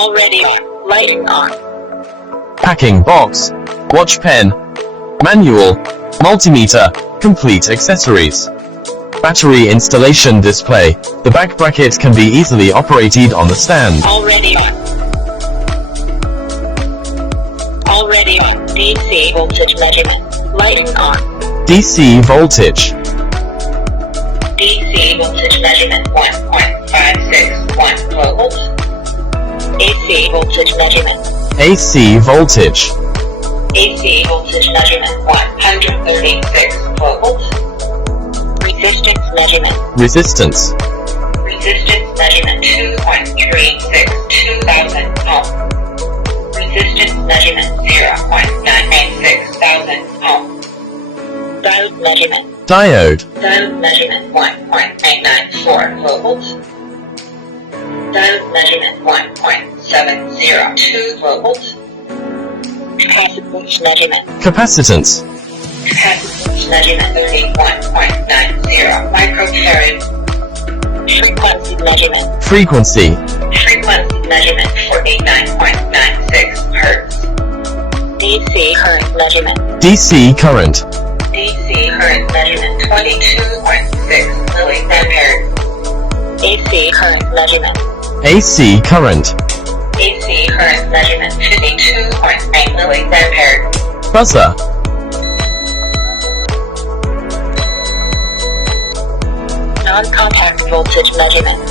Already on. Lighting on. Packing box. Watch pen. Manual. Multimeter. Complete accessories. Battery installation display. The back bracket can be easily operated on the stand. Already on. Already on. DC voltage measurement. Lighting on. DC voltage. DC voltage measurement 1.561 volts. AC voltage measurement. AC voltage. AC voltage measurement 136 volts. Resistance measurement. Resistance. Resistance measurement 2.36 2000 ohm. Resistance measurement 0.996 thousand ohm. Diode measurement. Diode. Diode measurement 1.894 volts. Diode measurement 1.702 volts. Capacitance measurement. Capacitance. Capacitance measurement 31.90 microfarad. Frequency measurement. Frequency. Frequency measurement 49.96 Hz. DC current measurement. DC current. DC current measurement 22.6 milliampere. AC current measurement. AC current. AC current measurement 52.8 milliampere. Buzzer. Non-contact voltage measurement.